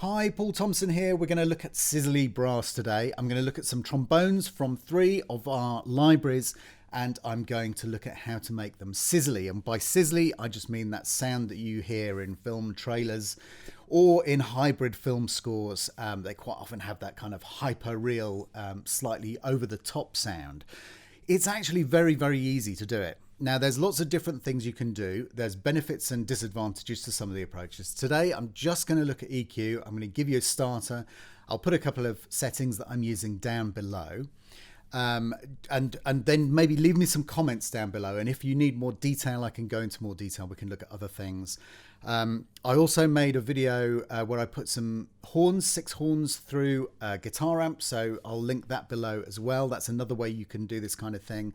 Hi, Paul Thompson here. We're going to look at sizzly brass today. I'm going to look at some trombones from 3 of our libraries, and I'm going to look at how to make them sizzly. And by sizzly, I just mean that sound that you hear in film trailers or in hybrid film scores. They quite often have that kind of hyper real, slightly over the top sound. It's actually very, very easy to do it. Now, there's lots of different things you can do. There's benefits and disadvantages to some of the approaches. Today, I'm just going to look at EQ. I'm going to give you a starter. I'll put a couple of settings that I'm using down below. And then maybe leave me some comments down below. And if you need more detail, I can go into more detail. We can look at other things. I also made a video where I put some horns, 6 horns through a guitar amp. So I'll link that below as well. That's another way you can do this kind of thing.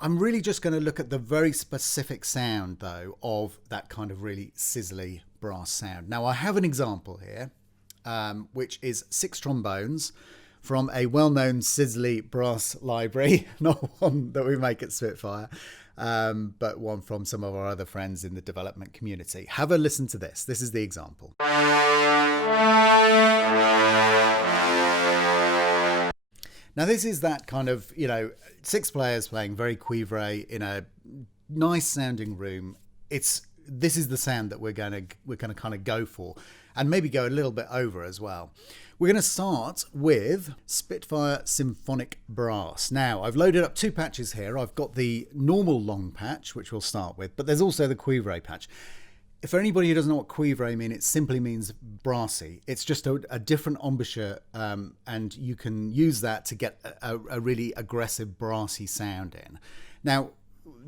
I'm really just going to look at the very specific sound, though, of that kind of really sizzly brass sound. Now, I have an example here, which is 6 trombones from a well-known sizzly brass library, not one that we make at Spitfire, but one from some of our other friends in the development community. Have a listen to this. This is the example. Now, this is that kind of, 6 players playing very cuivre in a nice sounding room. This is the sound that we're going to kind of go for, and maybe go a little bit over as well. We're going to start with Spitfire Symphonic Brass. Now, I've loaded up 2 patches here. I've got the normal long patch, which we'll start with, but there's also the cuivre patch. For anybody who doesn't know what cuivre means, it simply means brassy. It's just a different embouchure, and you can use that to get a really aggressive brassy sound in. Now,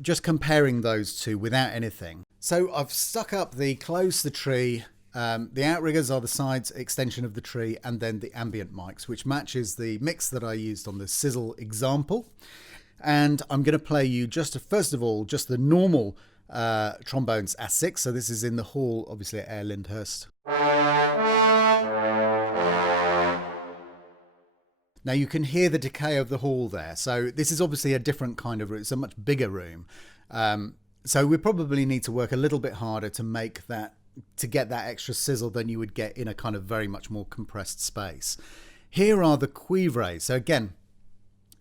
just comparing those two without anything. So I've stuck up the close, the tree, the outriggers are the sides extension of the tree, and then the ambient mics, which matches the mix that I used on the Sizzle example. And I'm going to play you first of all, just the normal trombones as 6. So this is in the hall, obviously at Air Lyndhurst. Now you can hear the decay of the hall there. So this is obviously a different kind of room. It's a much bigger room. So we probably need to work a little bit harder to get that extra sizzle than you would get in a kind of very much more compressed space. Here are the cuivres. So again,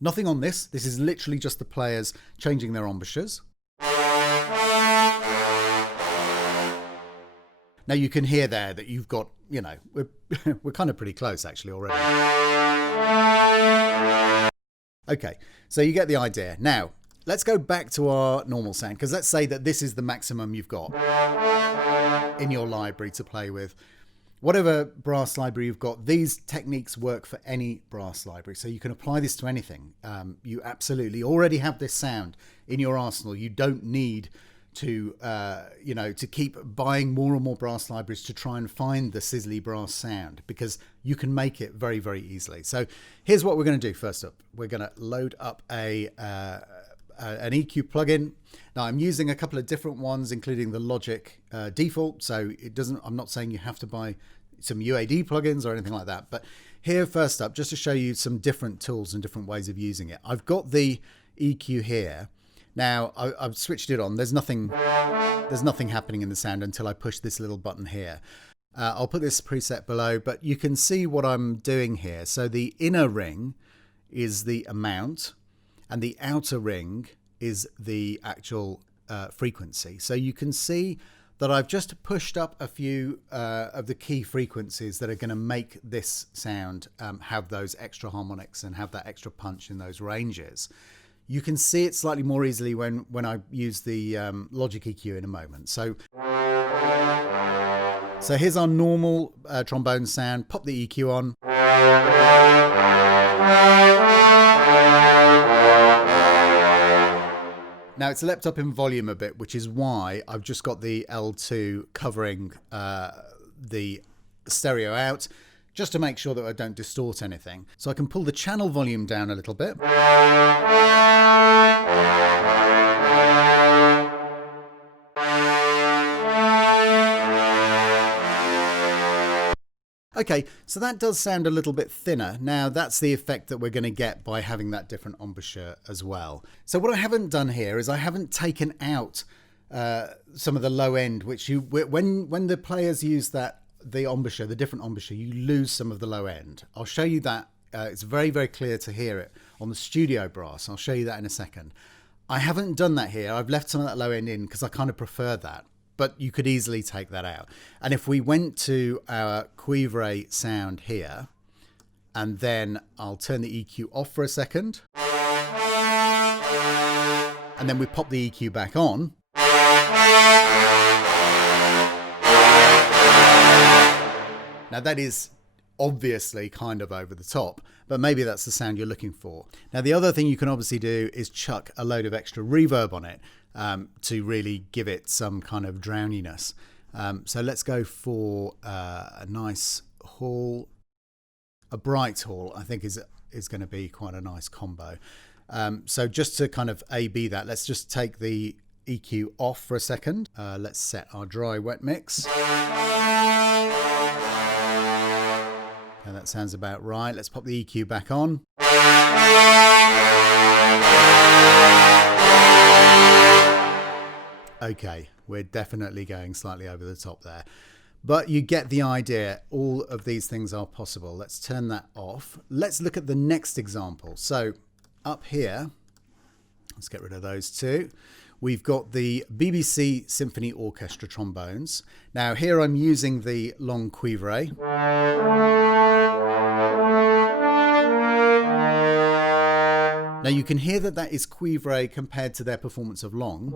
nothing on this. This is literally just the players changing their embouchures. Now you can hear there that you've got, we're kind of pretty close actually already. Okay, so you get the idea. Now, let's go back to our normal sound, because let's say that this is the maximum you've got in your library to play with. Whatever brass library you've got, these techniques work for any brass library. So you can apply this to anything. You absolutely already have this sound in your arsenal. You don't need to keep buying more and more brass libraries to try and find the sizzly brass sound, because you can make it very, very easily. So here's what we're going to do. First up, we're going to load up an EQ plugin. Now I'm using a couple of different ones, including the Logic default. So I'm not saying you have to buy some UAD plugins or anything like that, but here first up, just to show you some different tools and different ways of using it. I've got the EQ here. Now I've switched it on. There's nothing happening in the sound until I push this little button here. I'll put this preset below, but you can see what I'm doing here. So the inner ring is the amount, and the outer ring is the actual frequency. So you can see that I've just pushed up a few of the key frequencies that are going to make this sound have those extra harmonics and have that extra punch in those ranges. You can see it slightly more easily when I use the Logic EQ in a moment. So here's our normal trombone sound. Pop the EQ on. Now it's leapt up in volume a bit, which is why I've just got the L2 covering the stereo out, just to make sure that I don't distort anything. So I can pull the channel volume down a little bit. Okay, so that does sound a little bit thinner. Now that's the effect that we're going to get by having that different embouchure as well. So what I haven't done here is I haven't taken out some of the low end, which when the players use that the embouchure, the different embouchure, you lose some of the low end. I'll show you that. It's very, very clear to hear it on the studio brass. I'll show you that in a second. I haven't done that here. I've left some of that low end in because I kind of prefer that, but you could easily take that out. And if we went to our cuivre sound here, and then I'll turn the EQ off for a second, and then we pop the EQ back on, now that is obviously kind of over the top, but maybe that's the sound you're looking for. Now the other thing you can obviously do is chuck a load of extra reverb on it to really give it some kind of drowniness. So let's go for a nice hall. A bright hall I think is going to be quite a nice combo. So just to kind of A/B that, let's just take the EQ off for a second. Let's set our dry wet mix. And that sounds about right. Let's pop the EQ back on. Okay, we're definitely going slightly over the top there. But you get the idea. All of these things are possible. Let's turn that off. Let's look at the next example. So up here, let's get rid of those two. We've got the BBC Symphony Orchestra trombones. Now here I'm using the long cuivre. Now you can hear that that is cuivre compared to their performance of long.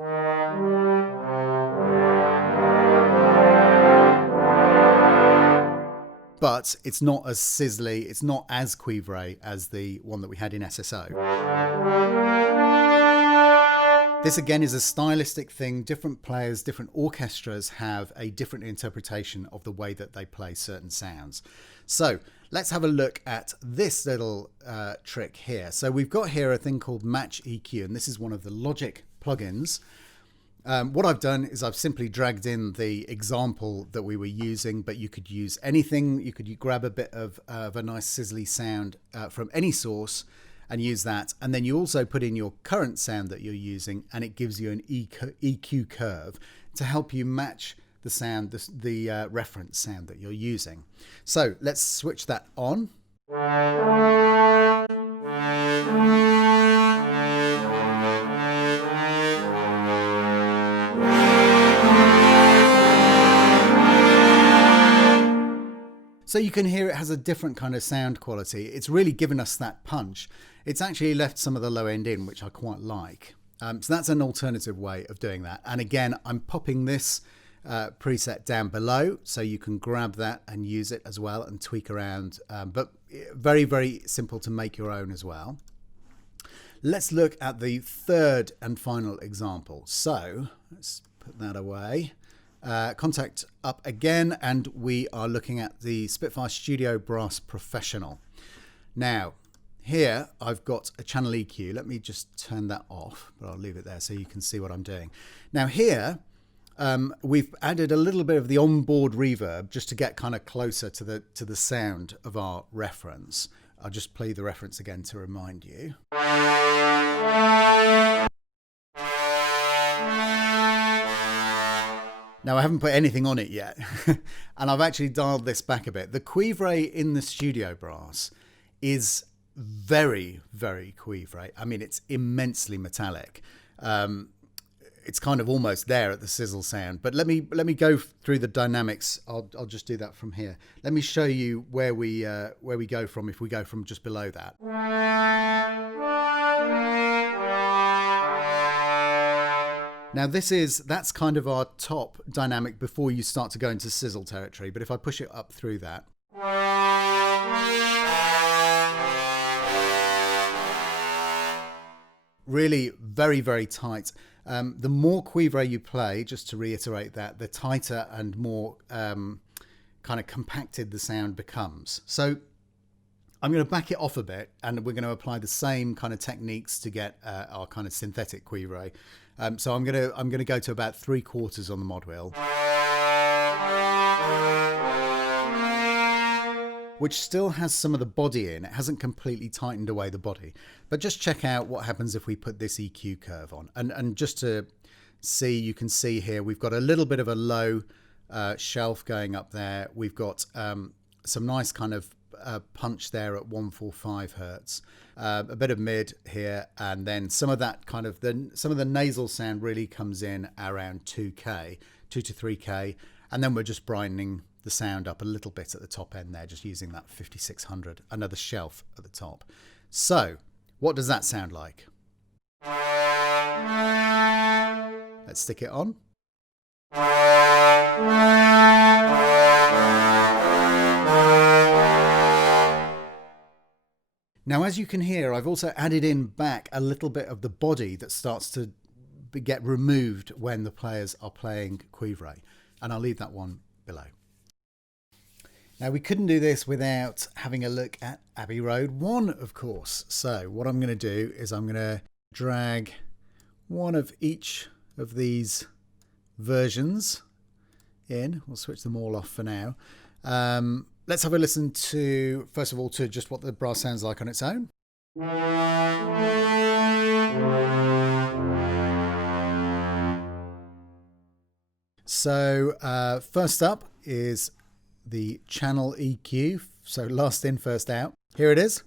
But it's not as sizzly, it's not as cuivre as the one that we had in SSO. This again is a stylistic thing. Different players, different orchestras have a different interpretation of the way that they play certain sounds. So let's have a look at this little trick here. So we've got here a thing called Match EQ, and this is one of the Logic plugins. What I've done is I've simply dragged in the example that we were using, but you could use anything. You could grab a bit of a nice sizzly sound from any source and use that. And then you also put in your current sound that you're using, and it gives you an EQ curve to help you match the sound, the reference sound that you're using. So let's switch that on. So you can hear it has a different kind of sound quality. It's really given us that punch. It's actually left some of the low end in, which I quite like. So that's an alternative way of doing that. And again, I'm popping this preset down below so you can grab that and use it as well and tweak around. But very, very simple to make your own as well. Let's look at the third and final example. So let's put that away. Contact up again, and we are looking at the Spitfire Studio Brass Professional. Now here I've got a channel EQ. Let me just turn that off, but I'll leave it there so you can see what I'm doing. Now here we've added a little bit of the onboard reverb just to get kind of closer to the sound of our reference. I'll just play the reference again to remind you. Now I haven't put anything on it yet, and I've actually dialed this back a bit. The cuivre in the studio brass is very, very cuivre. I mean, it's immensely metallic. It's kind of almost there at the sizzle sound. But let me go through the dynamics. I'll just do that from here. Let me show you where we go from if we go from just below that. Now that's kind of our top dynamic before you start to go into sizzle territory. But if I push it up through that. Really very, very tight. The more cuivre you play, just to reiterate that, the tighter and more kind of compacted the sound becomes. So I'm going to back it off a bit, and we're going to apply the same kind of techniques to get our kind of synthetic cuivre. So I'm going to go to about 3/4 on the mod wheel, which still has some of the body in. It hasn't completely tightened away the body, but just check out what happens if we put this EQ curve on. And just to see, you can see here we've got a little bit of a low shelf going up there. We've got some nice kind of punch there at 145 hertz, a bit of mid here, and then some of that kind of some of the nasal sound really comes in around 2K, 2 to 3K, and then we're just brightening the sound up a little bit at the top end there, just using that 5600, another shelf at the top. So what does that sound like? Let's stick it on. Now, as you can hear, I've also added in back a little bit of the body that starts to get removed when the players are playing Cuivre, and I'll leave that one below. Now, we couldn't do this without having a look at Abbey Road One, of course. So what I'm going to do is I'm going to drag one of each of these versions in. We'll switch them all off for now. Let's have a listen to, first of all, to just what the brass sounds like on its own. So first up is the channel EQ. So last in, first out. Here it is.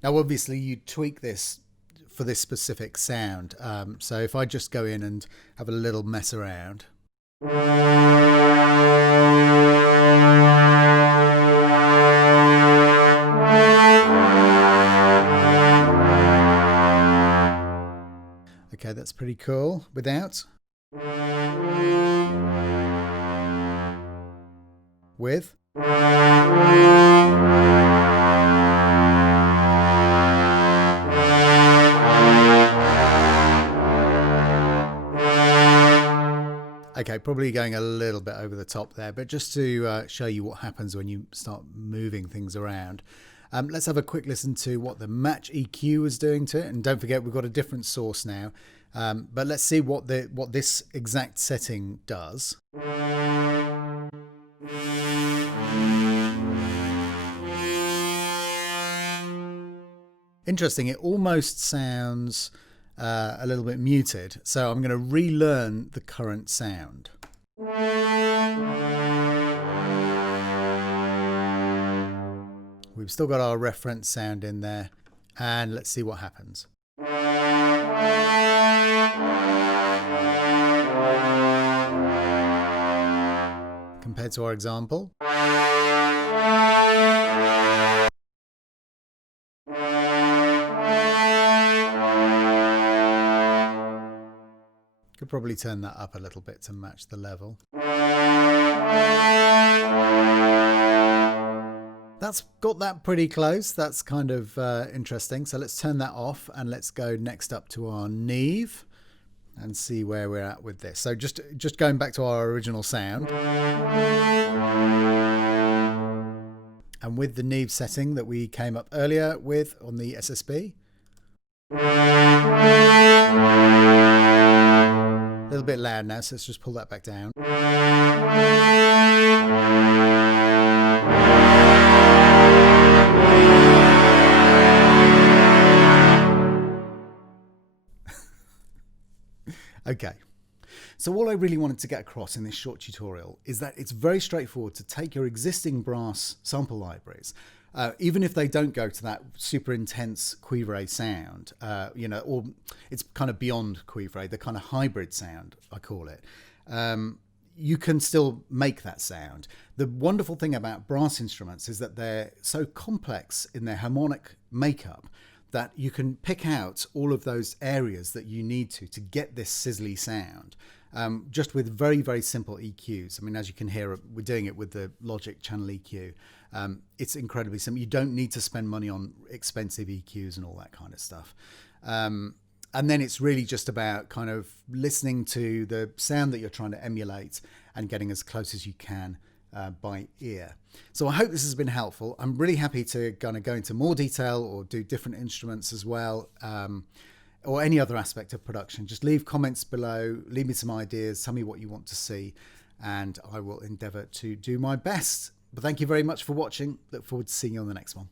Now, obviously, you tweak this for this specific sound. So if I just go in and have a little mess around. Okay, that's pretty cool. Without. With. Okay, probably going a little bit over the top there, but just to show you what happens when you start moving things around. Let's have a quick listen to what the match EQ is doing to it. And don't forget, we've got a different source now. But let's see what this exact setting does. Interesting, it almost sounds a little bit muted, so I'm going to relearn the current sound. We've still got our reference sound in there, and let's see what happens. Compared to our example. Could probably turn that up a little bit to match the level. That's got that pretty close. That's kind of interesting. So let's turn that off and let's go next up to our Neve and see where we're at with this. So just going back to our original sound. And with the Neve setting that we came up earlier with on the SSB. A little bit loud now, so let's just pull that back down. Okay, so all I really wanted to get across in this short tutorial is that it's very straightforward to take your existing brass sample libraries, even if they don't go to that super intense Cuivre sound, or it's kind of beyond Cuivre, the kind of hybrid sound, I call it. You can still make that sound. The wonderful thing about brass instruments is that they're so complex in their harmonic makeup that you can pick out all of those areas that you need to get this sizzly sound, just with very, very simple EQs. I mean, as you can hear, we're doing it with the Logic channel EQ. It's incredibly simple. You don't need to spend money on expensive EQs and all that kind of stuff. And then it's really just about kind of listening to the sound that you're trying to emulate and getting as close as you can by ear. So I hope this has been helpful. I'm really happy to kind of go into more detail or do different instruments as well, or any other aspect of production. Just leave comments below, leave me some ideas, tell me what you want to see, and I will endeavour to do my best. But thank you very much for watching. Look forward to seeing you on the next one.